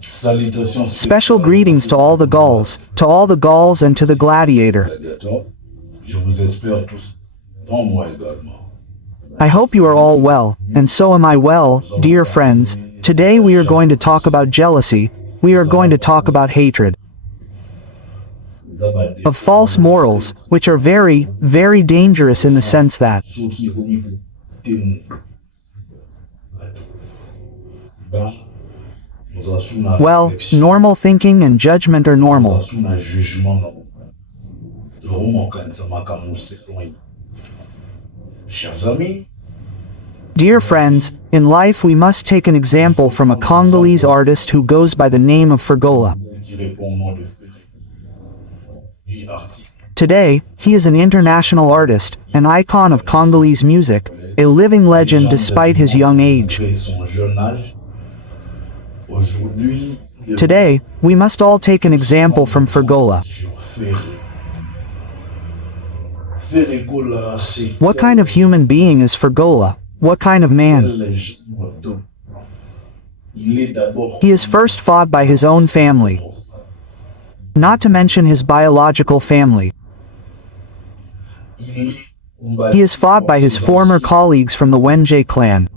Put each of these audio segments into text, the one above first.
Special greetings to all the Gauls and to the gladiator. I hope you are all well, and so am I well, dear friends. Today we are going to talk about jealousy, we are going to talk about hatred, of false morals, which are very, very dangerous in the sense that well, normal thinking and judgment are normal. Dear friends, in life we must take an example from a Congolese artist who goes by the name of Gola. Today, he is an international artist, an icon of Congolese music, a living legend despite his young age. Today, we must all take an example from Gola. What kind of human being is Gola? What kind of man? He is first fought by his own family, not to mention his biological family. He is fought by his former colleagues from the Wenje clan.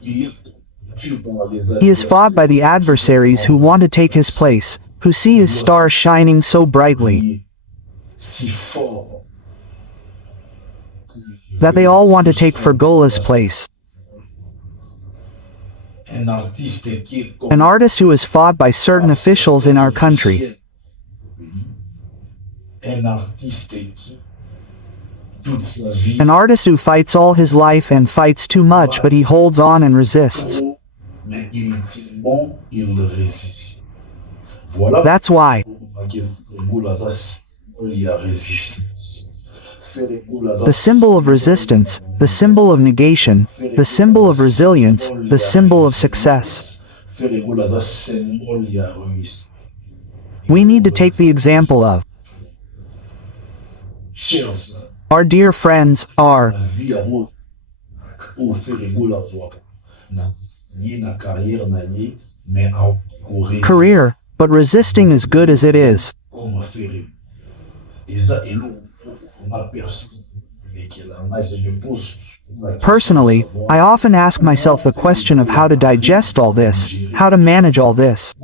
He is fought by the adversaries who want to take his place, who see his star shining so brightly that they all want to take Gola's place. An artist who is fought by certain officials in our country. An artist who fights all his life and fights too much, but he holds on and resists. That's why the symbol of resistance, the symbol of negation, the symbol of resilience, the symbol of success. We need to take the example of our dear friends, our career, but resisting is good as it is. Personally, I often ask myself the question of how to digest all this, how to manage all this.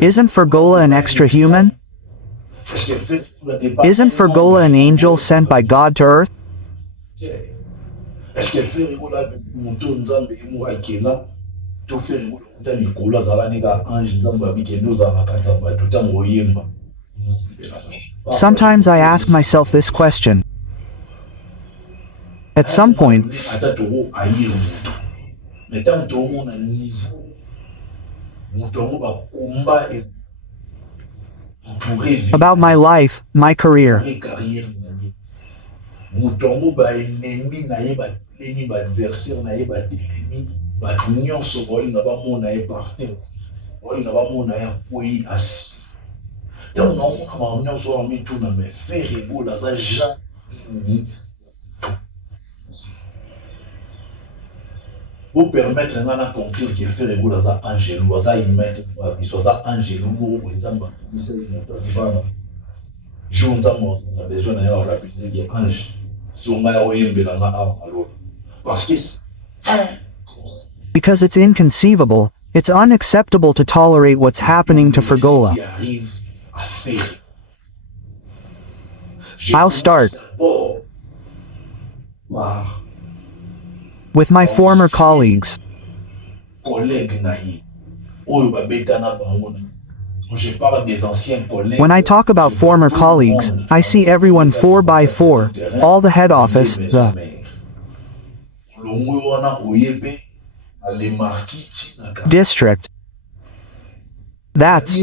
Isn't Gola an extra human? Isn't Gola an angel sent by God to earth? Sometimes I ask myself this question. At some point, about my life, my career. Pour permettre à conclure qu'il fait réguler ça angelo ça il met ça angelo pour exemple junta mo na besoin na ya rapide que ange so ma oyembe na alors parce que because it's inconceivable, it's unacceptable to tolerate what's happening to Gola. I'll start with my former colleagues. When I talk about former colleagues, I see everyone 4 by 4, all the head office, the district. That's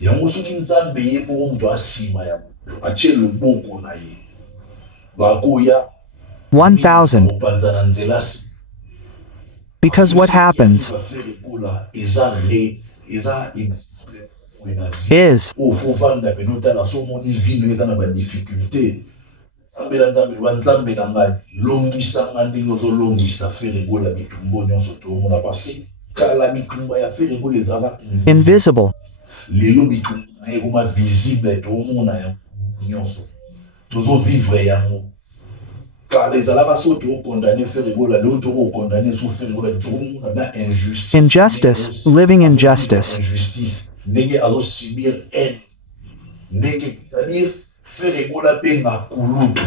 yango soki nzambe ye moko moto asima ya moto atie loboko na ye bakoya 1,000 Because what happens is invisible. lelo bitumba na ye koma visible toomona yango nyonso tozovivre yango kala ezalaka so tookondane Ferre Gola lelo tookondane so Ferre Gola toomona na injustice Injustice, living injustice. injustice ndenge azosubir haine ndenge c'est-à-dire Ferre Gola mpe na kulutu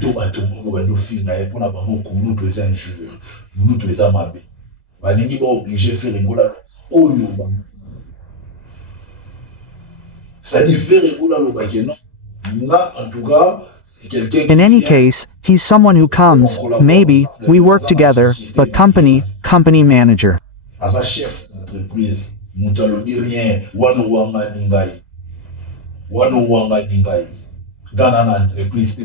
to bato moko bandofinga ye mpona bango kulutu eza injure kulutu eza mabe balingi baoblige Ferre Gola oyo c'est-à-dire Ferre Gola lobaki non nga en tout cas quelqu'un. In any case, he's someone who comes, maybe, we work together, but company manager. Aza chef d'entreprise moto alobi rien wana wanga ningai gana na entreprise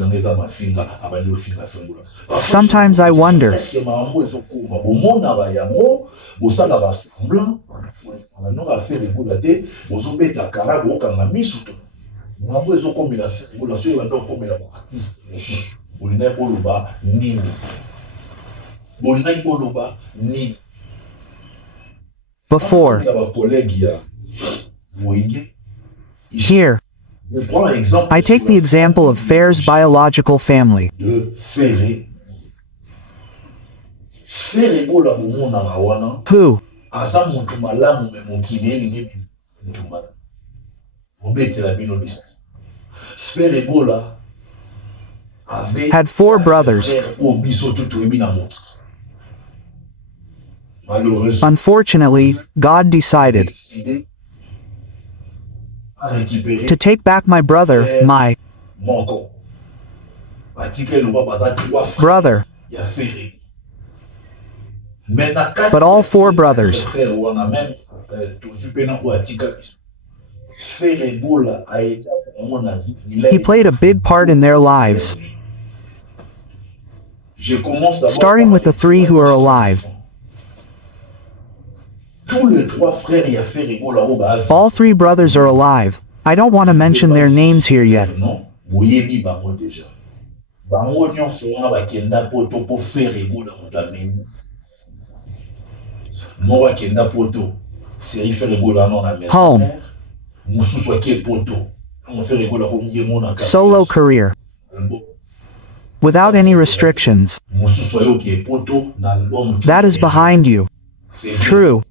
nanga eza mafinga abandi ofinga fengula. Sometimes I wonder, eske makambo ezokoma bomona bayango bosala basemblant nonga Ferre Gola te bozobeta kara bokanga misu to makambo ezokomela Ferre Gola so ebanda okomela baartiste bolingai boloba nini before. Here, I take the example of Ferre's biological family. Who, had 4 brothers. Unfortunately, God decided to take back my brother, my Moko. brother. But all 4 brothers, he played a big part in their lives. Starting with the 3 who are alive. All 3 brothers are alive. I don't want to mention their names here yet. Home. Solo career. Without any restrictions. That is behind you. True.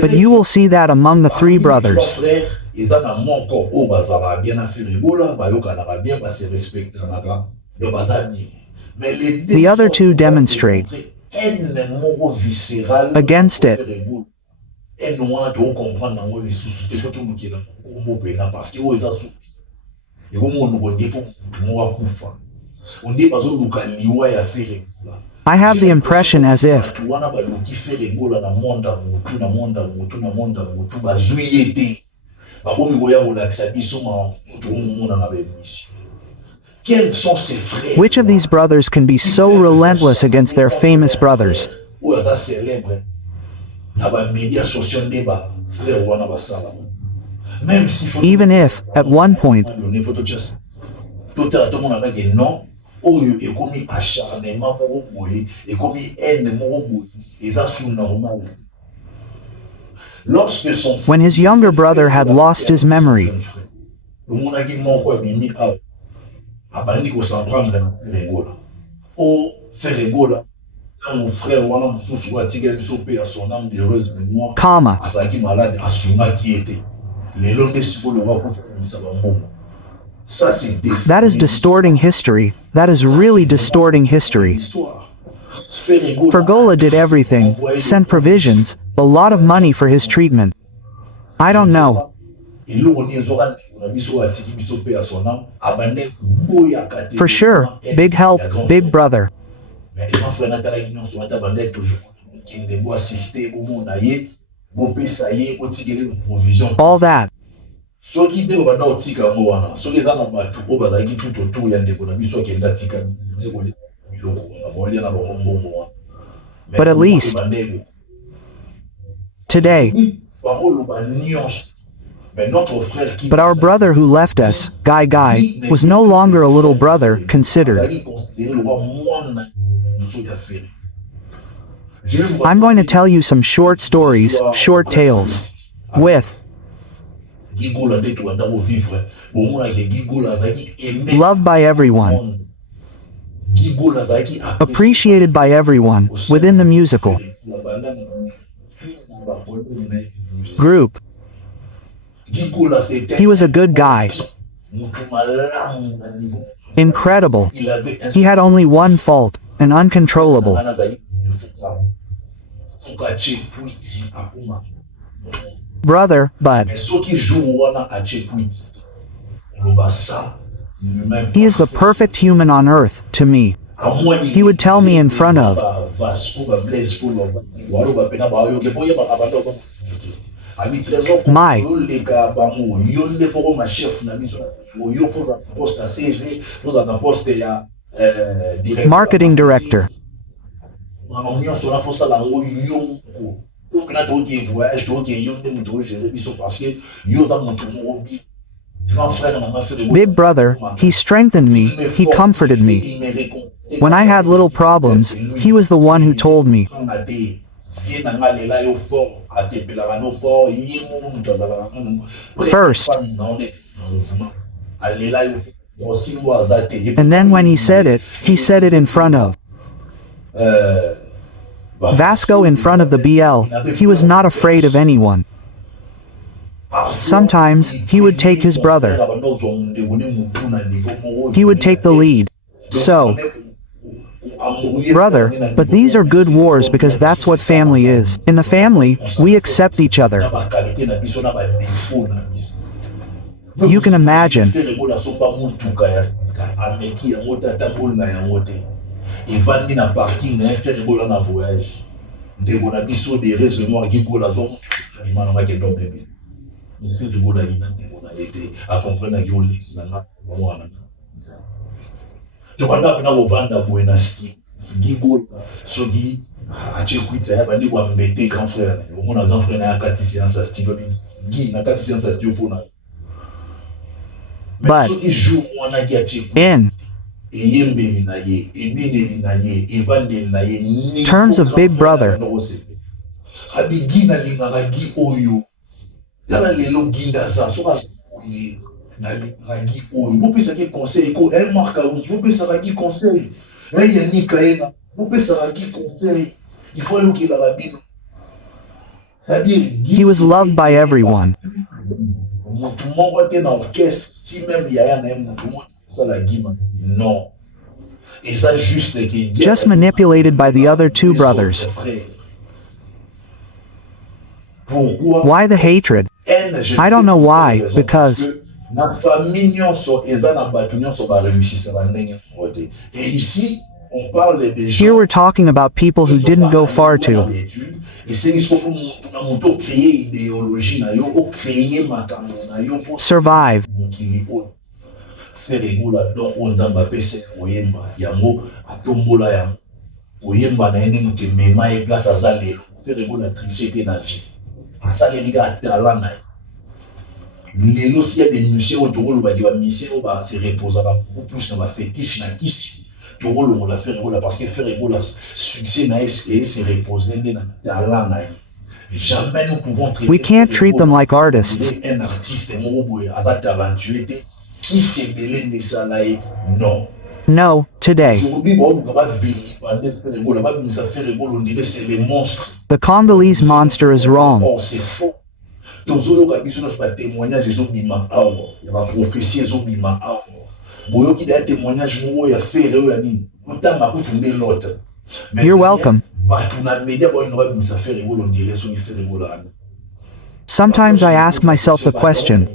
But you will see that among the 3 brothers. The other 2 demonstrate against it. I have the impression as if which of these brothers can be so relentless against their famous brothers? Even if, at one point, when his younger brother had lost his memory, comma. That is distorting history. That is really distorting history. For Gola did everything, sent provisions, a lot of money for his treatment. I don't know. For sure, big help, big brother. All that. soki nde banda otika yango wana soki eza na bato oyo bazalaki tout autour ya ndeko na biso akenda tika biloko wana baolia na bango mbongo wana. But at least, today, bakoloba nyonso. but our brother who left us, Guy, was no longer a little brother, considered. I'm going to tell you some short stories, short tales, with loved by everyone, appreciated by everyone, within the musical group. He was a good guy. Incredible. He had only one fault, an uncontrollable brother, but he is the perfect human on earth, to me. He would tell me in front of my marketing director, big brother. He strengthened me, he comforted me. When I had little problems, he was the one who told me. First. And then when he said it in front of Vasco, in front of the BL. He was not afraid of anyone. Sometimes, he would take his brother. He would take the lead. So, brother, but these are good wars because that's what family is. In the family, we accept each other. You can imagine. But in terms of big brother, he was loved by everyone. Just manipulated by the other two brothers. Why the hatred? I don't know why, because here we're talking about people who didn't go far to survive. Lelo s'il y a des musiciens autour ba di ba musiciens ba se reposera beaucoup plus dans ma fétiche na kisi tokolo on la faire parce que faire la succès na est se reposer dans talent na jamais nous pouvons traiter. We can't treat them like artists. Un artiste moko asa talentueux qui se belé de ça là non. No, today. The Congolese monster is wrong. You're welcome. Sometimes I ask myself the question,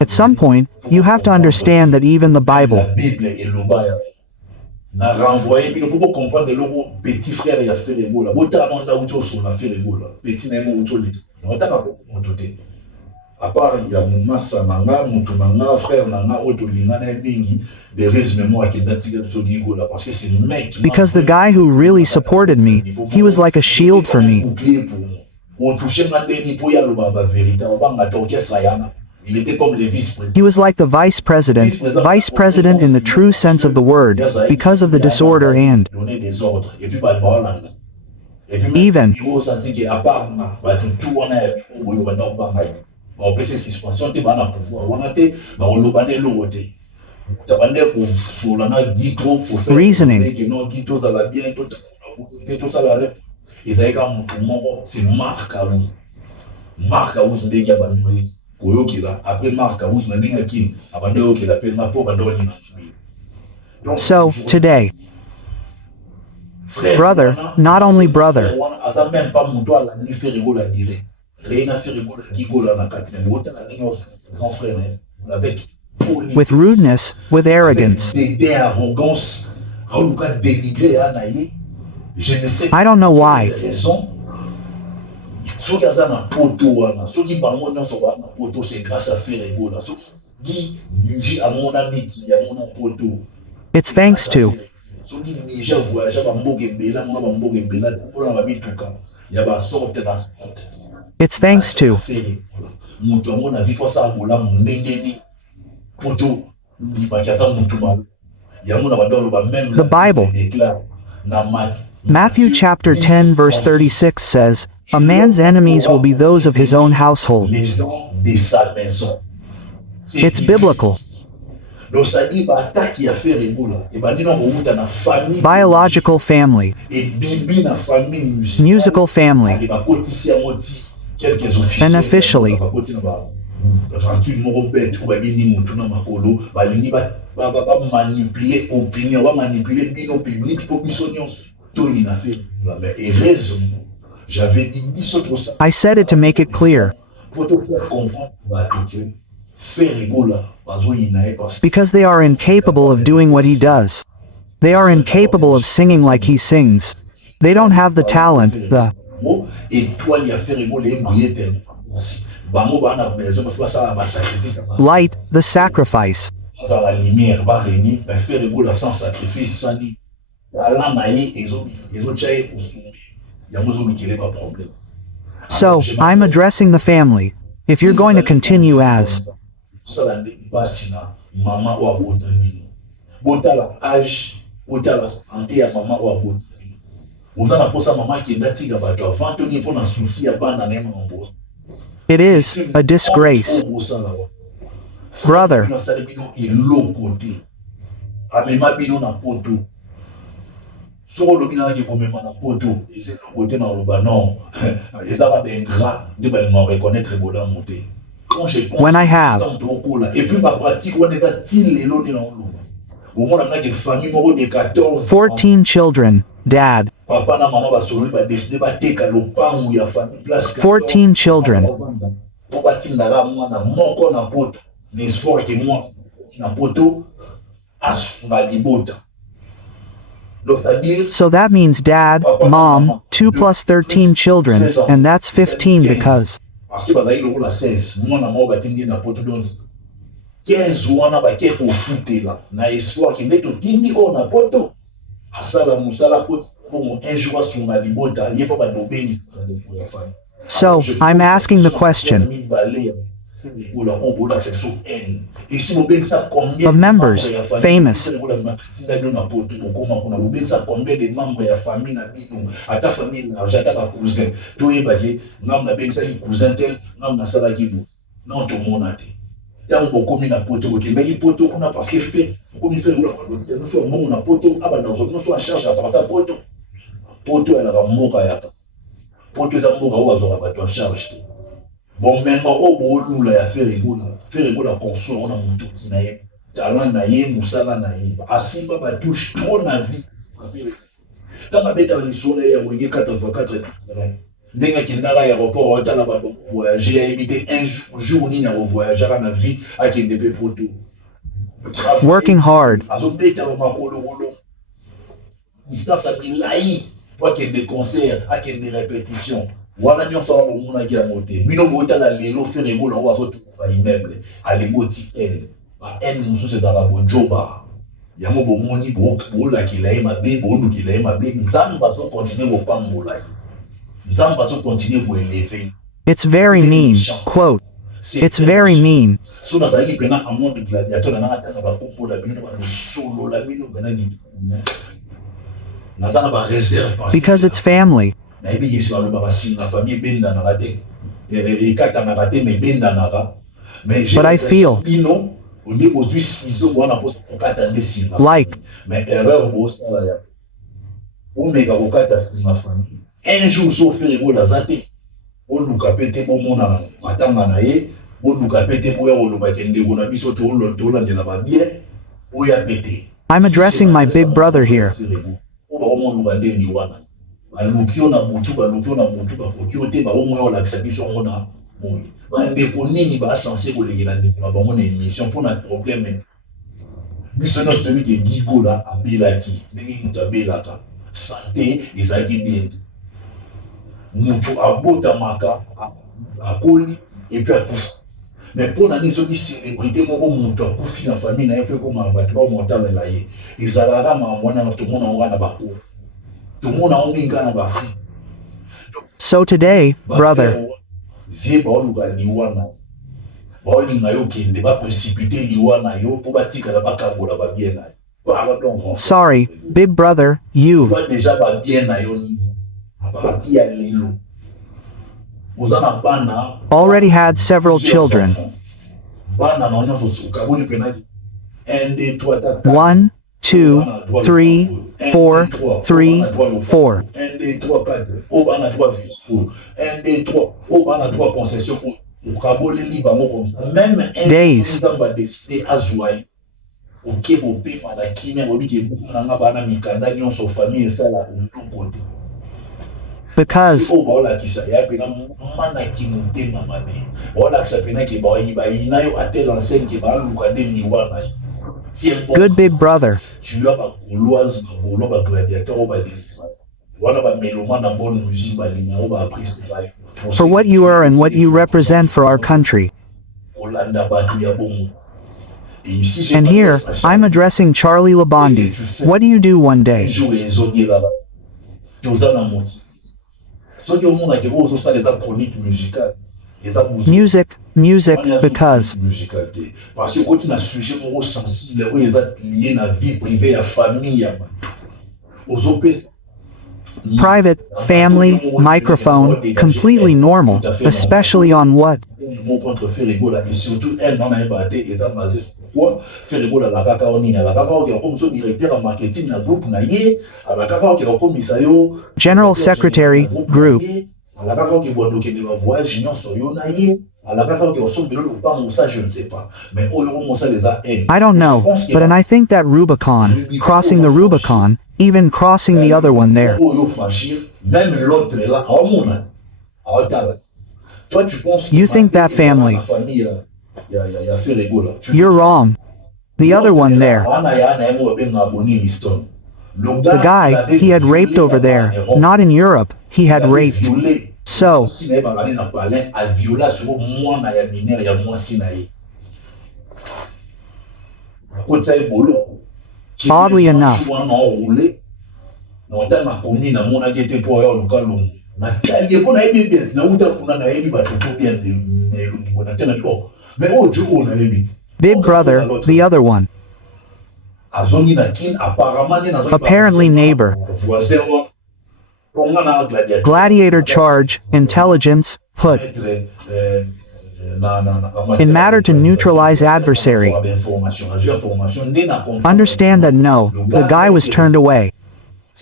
at some point, you have to understand that even the Bible n'a renvoyé, puis pour comprendre le petit frère, il a fait les mots là. Bota manda ucho sur la fait les mots là. Petit nemo ucho lit. On t'a pas monté. À part il y a mon massa manga, mon manga, frère nanga, auto lingana mingi, des résumés moi qui datent de ce digo là parce que c'est le mec. Because the guy who really supported me, he was like a shield for me. On touchait ma béni pour y aller la vérité. On va m'attendre ça yana. Il était comme le vice-président. He was like the vice president in the true sense of the word, because of the disorder and even reasoning. So, today, brother, not only brother, with rudeness, with arrogance. I don't know why. It's thanks to. It's thanks to. The Bible. Matthew chapter 10 verse 36 says, "A man's enemies will be those of his own household." It's biblical. Biological family. Musical family. And officially. I said it to make it clear. Because they are incapable of doing what he does. They are incapable of singing like he sings. They don't have the talent, the light, the sacrifice. So, I'm addressing the family. If you're going to continue as it is a disgrace. Brother, when I have 14 children, Dad. 14 children. So that means Dad, Mom, 2 plus 13 children, and that's 15 because so, I'm asking the question of members, famous. Bon, maintenant, au bout de la Ferre construit, on a mon tout qui n'a talent naïe, moussala naïe. Asimba va touche trop na vie. Dans ma bête, il soleil, il y a 84 Nenga qui n'a pas aéroport, on a là-bas voyager, j'ai évité un jour ni à voyager à la vie à qui ne peut pas tout. Working hard. distance à Milaï, toi qui des concerts, à qui des répétitions. Voilà, nous sommes au monde qui a monté. Bino Bota la Lelo fait les gars, on va faire tout immeuble. Allez, Boti N. N, nous sommes à la Joba. Il y a mon bon moni, bon, la qui l'a aimé, bon, qui l'a aimé. Nous allons pas continuer au pas moulay. Nous allons pas continuer pour élever. It's very mean, quote. It's very mean. So dans ça, il y a un monde de gladiateurs, on a un peu de bino, solo, la bino, on a dit. Nous avons une réserve. Because it's family. Na ibi yesi ba loba basi na famille benda na rate. Et kata na rate me benda na ra. But I feel bino on est aux ciseaux wana pour kata ndesi. like Mais erreur bo sala ya. On mega ko kata na famille. Un jour so faire go la zate. On luka pete bo mona matanga na ye. On luka pete bo ya lo ba kende go na biso to lo to la de na ba bien. O ya pete. I'm addressing my big brother here. O ba mo luka ndendi wana. Balukio na butu bakokio te ba omwe ola kisabiso ngona moi ba ndeko nini ba censé kolegela ndeko ba ngona émission pour na problème biso no celui qui dit Gola abelaki ndenge mutu abelaka santé ezaki bien mutu abota maka akoli et puis akufa mais pour na nizo bi célébrité moko mutu akufi na famille na yepe ko ma bato ba montagne la ye ezalaka ma mwana to mona ngana ba ko. So today, brother, sorry, big brother, you've already had several children. 1, 2, 3, 4, 3, 4. Days. Because good big brother. For what you are and what you represent for our country. And here, I'm addressing Charlie Labandi. What do you do one day? Music, because private, family, microphone, completely normal, especially on what? General Secretary, group. I don't know, but and I think that Rubicon, crossing the Rubicon, even crossing the other one there. You think that family. You're wrong. The other one there. The guy, he had raped over there, not in Europe, he had raped. So, oddly enough, big brother, the other one. Apparently neighbor. Gladiator charge, intelligence, put. In matter to neutralize adversary. Understand that no, the guy was turned away.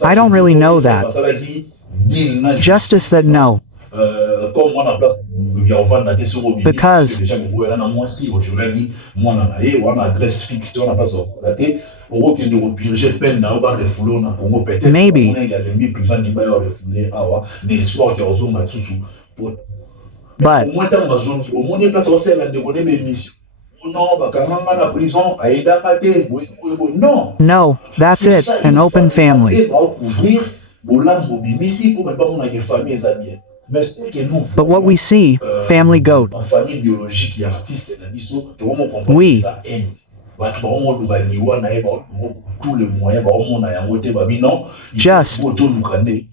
I don't really know that. Justice that no. Because maybe. But Non, bakanganga na prison, aidaka te, non. No, that's C'est it, ça, an il open faut family. couvrir, bolam, bobimisi, pour pas mon famille, les amis. Mais c'est que nous, But what we see, family goat. en famille biologique et artiste, tout le monde comprend Oui. ça aime. Bato ba omo luba liwa na eba tous les moyens ba omo na yango te ba bino. Just. Auto lukande.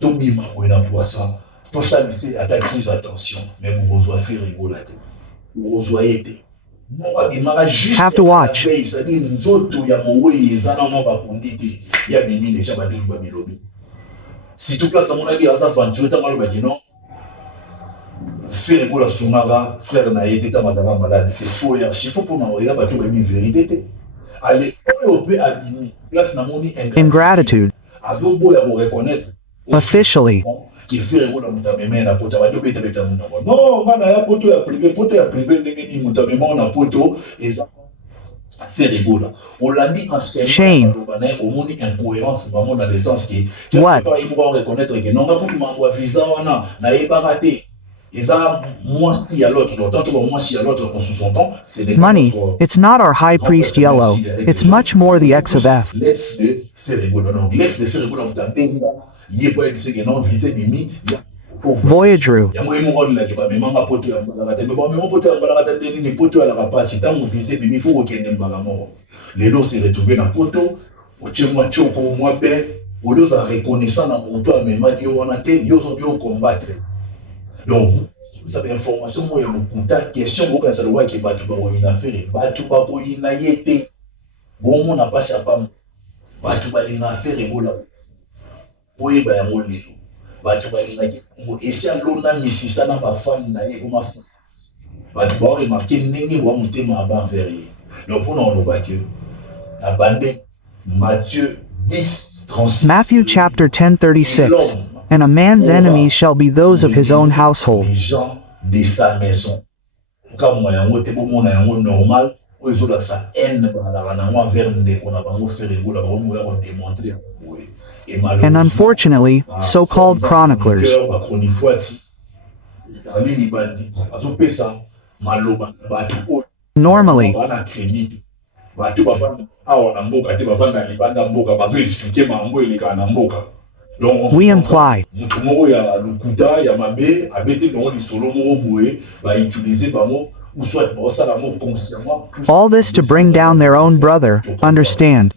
To bima ko na poisa. To ça lui fait attaquer attention, mais vous reçoit faire rigoler te. Vous reçoyez te. Non ba bima juste. Have to watch. C'est-à-dire nzoto ya mowe ezana no ba kondite. Ya bimi déjà ba luba bilobi. Si tout place mon avis à ça aventure ta malo ba non. Faire la Soumara, frère n'a été malade, c'est faux et archi faux pour m'envoyer à une vérité. Allez, on peut abîmer. Place n'a moni Ingratitude. À l'obo, à vous reconnaître. Officially. Qui fait la moutameme na poto, à l'obé de moutameme. Non, man, à poto à privé, n'est moutameme, on a poto, et ça. C'est rigolo. Hollandi Shame. au monde incohérence vraiment dans le sens qui. What? Il faut reconnaître que non, pas m'envoie visa, n'a pas raté. Et ça, moi si à l'autre, tant que moi si à l'autre, on sous son temps, c'est des Money, it's not our high priest yellow, it's much more the X of F. L'ex de faire rigolo, non. L'ex de faire rigolo, vous avez il est pas excès que non, vite, mimi, Voyageru. il y a moins de la mais maman pote, mais bon, mon pote, les potes à la rapace, tant vous visez, mais il faut aucun mort. Les lots s'est retrouvé dans poto, au tchémois tchoko, au moins père, au lieu de reconnaissant dans mon toit, mais ma Dieu, on a été, ils ont combattre. Donc, vous avez information, moi, il y a beaucoup de questions, vous avez savoir qu'il y a une affaire, il y a été. Bon, on n'a pas sa femme. Une affaire, et voilà. Oui, il y a un mot. Et si on a mis ça dans ma femme, il y a une femme. Tu vas remarquer que nous avons monté ma bande verrier. Donc, pour nous, la bande, Matthieu 10, 36. Matthew chapter 10:36. And a man's enemies shall be those of his own household. Les gens de sa maison. Comme moi, yango te bomo na yango normal, o ezola sa haine ba na moi vers ndeko na bango faire rigola ba mo ya ko démontrer. And unfortunately, so-called chroniclers. Normally, we imply all this to bring down their own brother, understand.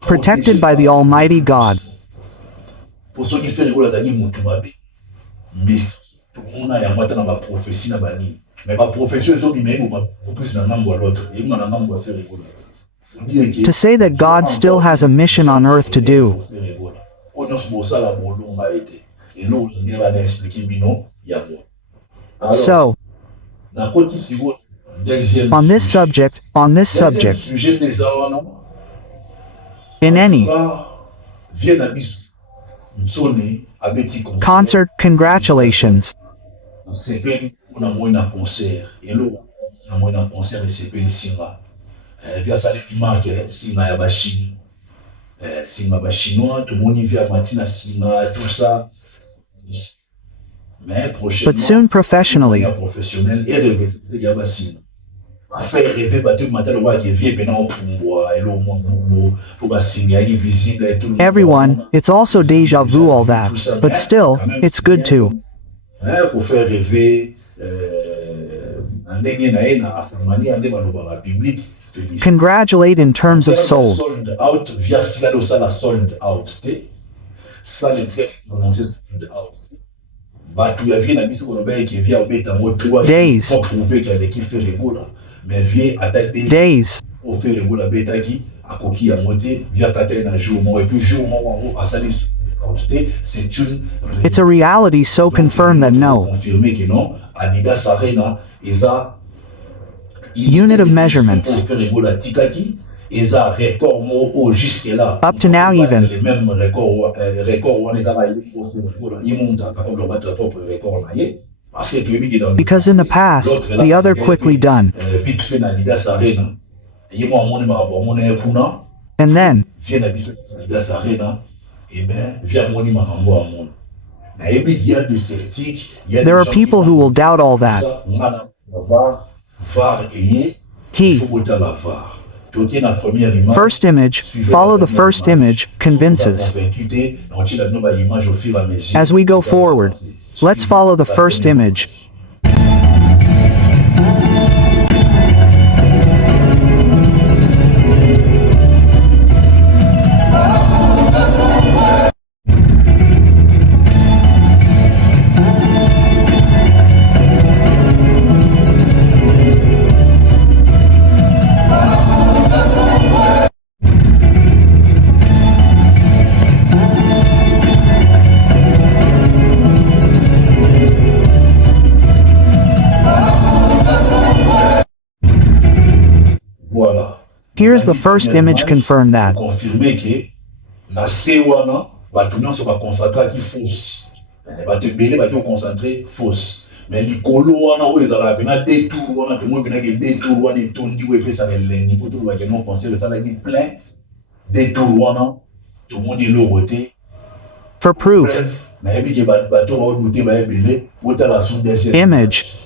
Protected by the Almighty God. To say that God still has a mission on earth to do. So, on this subject, in any concert, congratulations. But soon professionally. Everyone, it's also déjà vu all that, but still, it's good too. Congratulate in terms of sold. Days. Days. It's a reality so confirmed that no unit of measurements up to now even, because in the past, the other quickly done. And then, There are people who will doubt all that. Key. First image, follow the first image, convinces. As we go forward, let's follow the first image. Here's the first image confirm that. Mais likolo wana oyo ezala pena détour wana tout monde pena que détour wana etondi ou epesa elengi po tout bakeno penser ça qui plein détour wana tout monde le roté. For proof. Na yebi ke bato ba douter ba ebele ota la sous des image.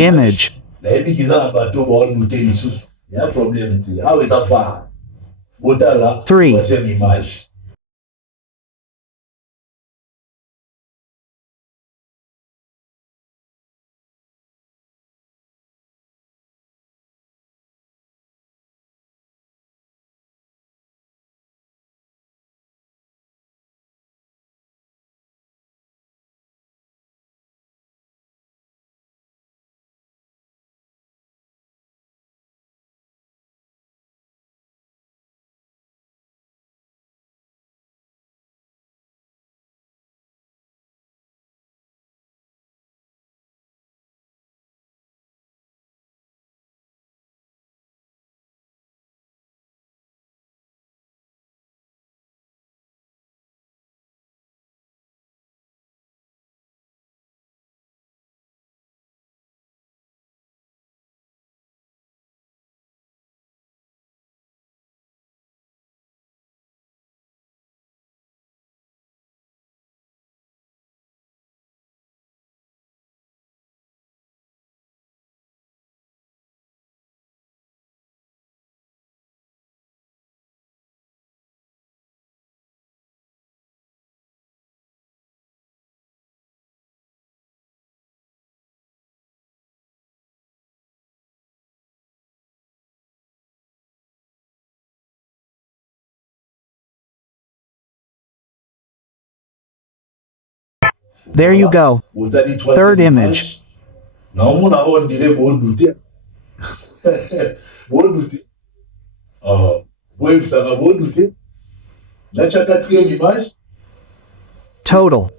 Image. Three. There you go. Third image. Total.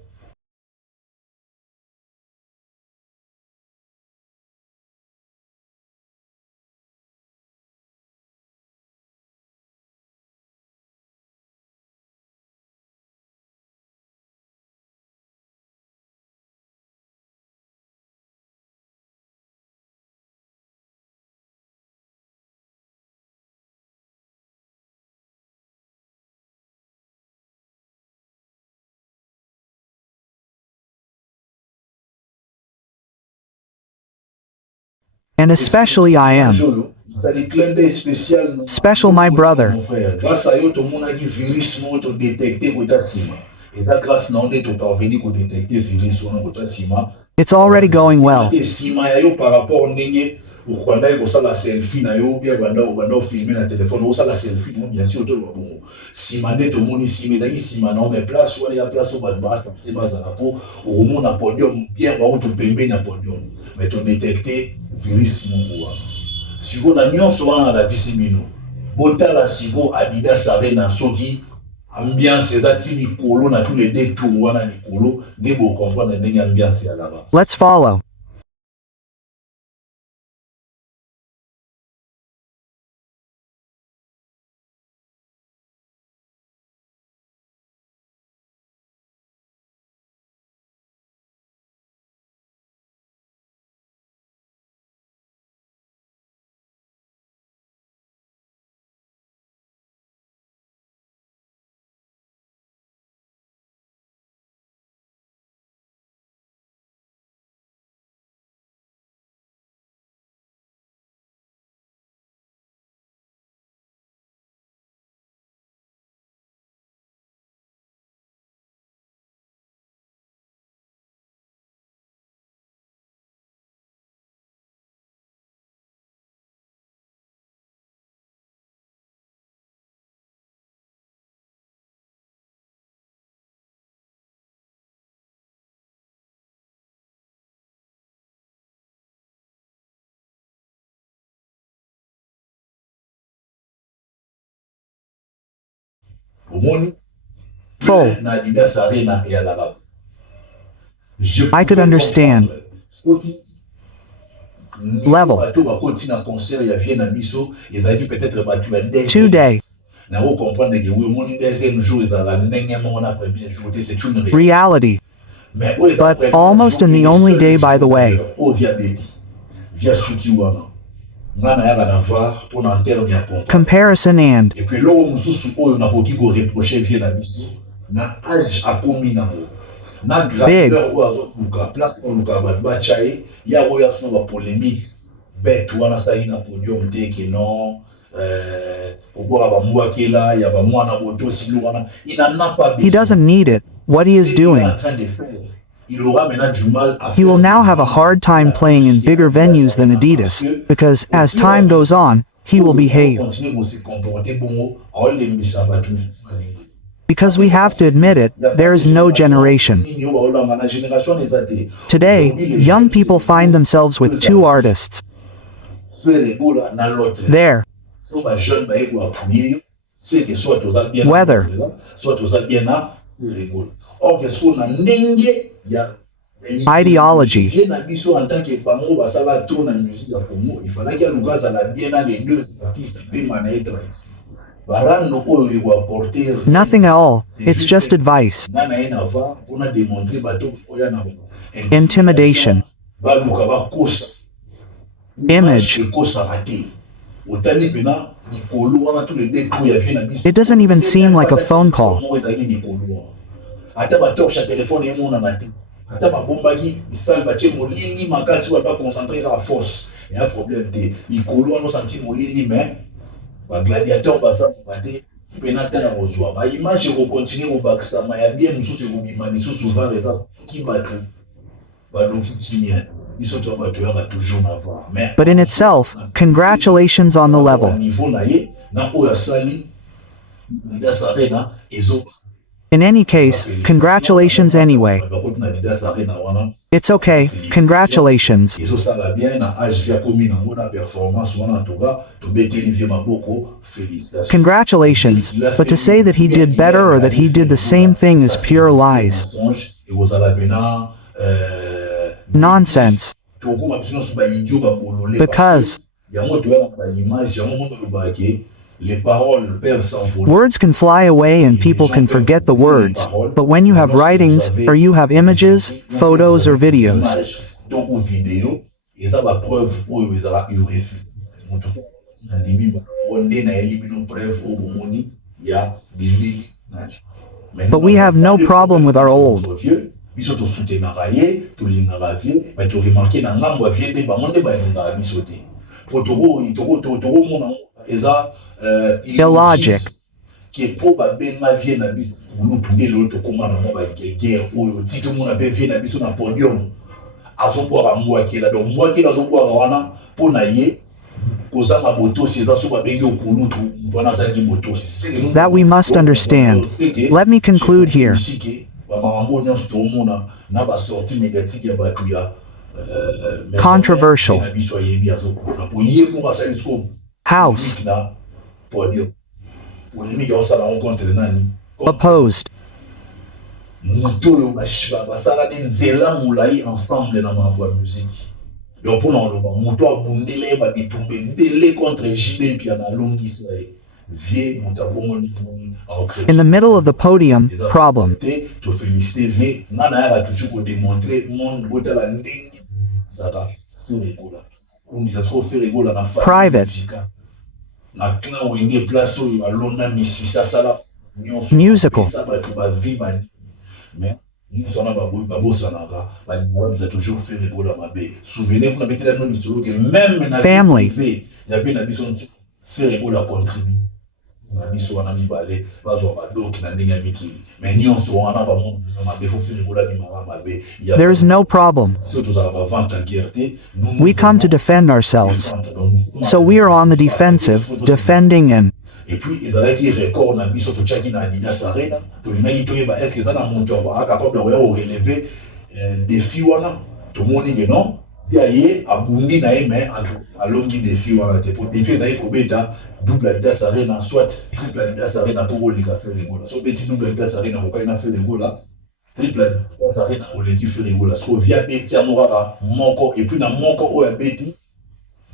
And especially I am. C'est clin d'œil spécial. Special my brother. Grâce à eux, tout le monde a dit virus, moi, tout détecté, côté Sima. Et là, grâce à nous, tout parvenu à détecter virus, côté Sima. It's already going well. Sima, yo par rapport au Nengue, ou quand on a la selfie, na yo, bien, on a filmé la téléphone, on a la selfie, bien sûr, tout le monde. Sima, tout le monde ici, mais Sima, non, mais place, ou il y a place au bas de base, c'est pas à la peau, au monde a podium, bien, on a tout pembé, na podium. Mais tout détecté, virus, mon si vous n'avez pas souvent la dissimino, bota la sigo Adidas avait na soki ambiance ces atili colo na tous les détours wana ni colo ne bo comprendre ndenge ambiance ya là-bas. Let's follow. Full. I could understand. Level. 2 day. Reality. But almost in the only day by the way. Comparison and big. He doesn't need it, what he is doing. He will now have a hard time playing in bigger venues than Adidas, because, as time goes on, he will behave. Because we have to admit it, there is no generation. Today, young people find themselves with two artists. There. Weather. Ideology. Nothing at all, it's just advice. Intimidation. Image. It doesn't even seem like a phone call. But in itself, congratulations on the level. In any case, congratulations anyway. It's okay, congratulations. Congratulations, but to say that he did better or that he did the same thing is pure lies. Nonsense. Because words can fly away and people can forget the words, but when you have writings, or you have images, photos or videos, but we have no problem with our old. biso to soutenaka ye tolingaka vie mais to remarquer na ngambo ya vie nde bango nde balingaka biso te po tokomona eza illogic. ke po babenga vie na biso kulutu nde lelo tokóma na mwa bagegere oyo tiki omona mpe vie na biso na podium azobwaka mbwakela donc mbwakela azobwaka wana mpo na ye kozanga botosi eza so babengi okulutu mpona azalaki botosi That we must understand. Let me conclude here. bamakambo nyonso toomona na basorti médiatique ya bato ya Controversial. na biso ayebi azokona po ye moko asali siko House. na podium polémique aosala rencontre nani Opposed. moto oyo basalani nzela molai ensemble na makambo ya musique donc mpona oloba moto abundela ye babitumba ebele contre jile mpia na alongisa ye vie moto abongoni In the middle of the podium, problem. to félicité vie nga na yaka toujours kodémontre monde botala ndenge zaka feregola ondisa soko feregola na Private. na clan wenge place oyo alonda misisa asala Musical. bato bavi mais nyonso wana babosanaka baza toujours feregola mabe souvenez-vous na betela no lisolo ke même na Family. yape na biso feregola contribue na biso wana mibale bazwa badoki na ndenge ya mikili mais nyonso wana bamoza mabe fo feregola bimaka mabe There is no problem. so tozala bavante en guerre te We come to defend ourselves. So we are on the defensive, defending and et puis ezalaki record na biso totiaki na Adidas Arena tolingaki toyeba est ce que eza na moto capable ya koya koreleve défi wana tomoni ke non ya ye abundi na ye mais alongi défi wana te po défi ezalaki kobeta double Adidas Arena soit triple Adidas Arena mpo koleka feregola so obeti double Adidas Arena kokai na feregola triple Adidas Arena oleki feregola siko via beti yango kaka moko et puis na moko oyo abeti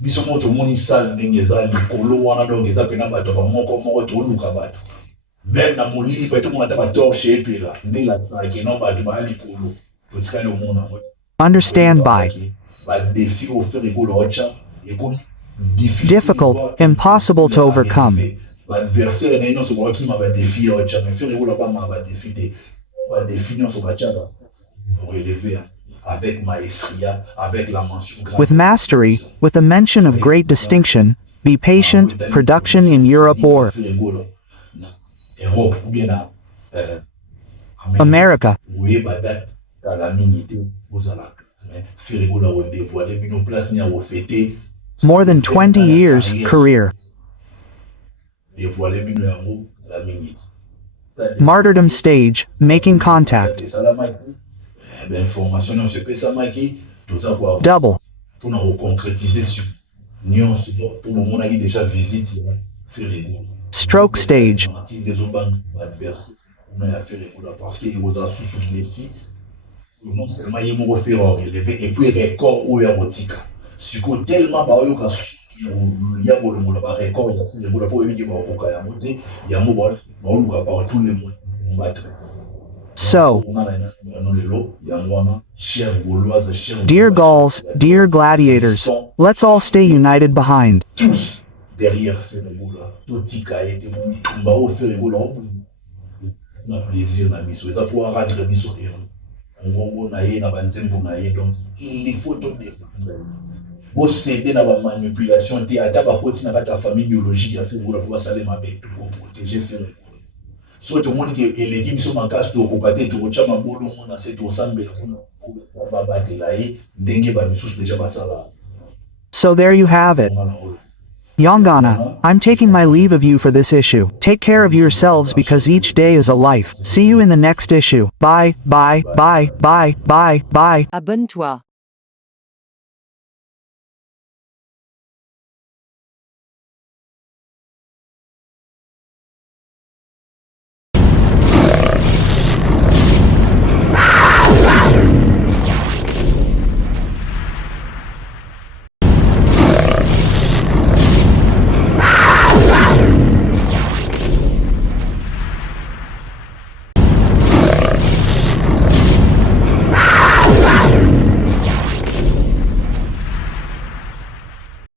biso moko tomoni sale ndenge eza likolo wana donc eza mpena bato bamoko toluka bato même na molili mpe tomona ata batorche epela ndenge azalaki no bato baya likolo totikali omona understand by. badefi oferegolo otya ekomi Difficult, impossible to overcome. baadversaire na ye nyonso bakima badefi otya mais feregolo abanga badefi te badefi nyonso batyaka oreleve avec maestria, avec la mention With mastery, with a mention of great distinction, be patient, production in Europe or America. More than 20 years, career. Martyrdom stage, making contact. Double. Pour nous concrétiser sur nyonso pour le monde qui déjà visite feregola Stroke stage. des autres adversaires on a fait feregola parce que vous a sous défi non seulement il m'a fait relever et puis record ou érotique siko tellement ba yo ka ya bolo mo ba record ya feregola pour éviter ba ko ya monter ya mo ba luka par tous les mois on va So, dear Gauls, dear gladiators, let's all stay united behind. Derrière feregola totika ete mba o feregola na plaisir na miso eza pour rendre miso héros ngongo na ye na banzembo na ye donc il faut to défendre bo céder na ba manipulation te ata ba koti na kata famille biologique ya feregola pour basale mabe pour protéger feregola so to moni ke eleki biso makasi to kokate to kocha mabolo mona se to sambela pour ba batela ye ndenge ba misusu deja basala. So there you have it. Yongana, I'm taking my leave of you for this issue. Take care of yourselves because each day is a life. See you in the next issue. Bye, bye, bye, bye, bye, bye. Abonne-toi.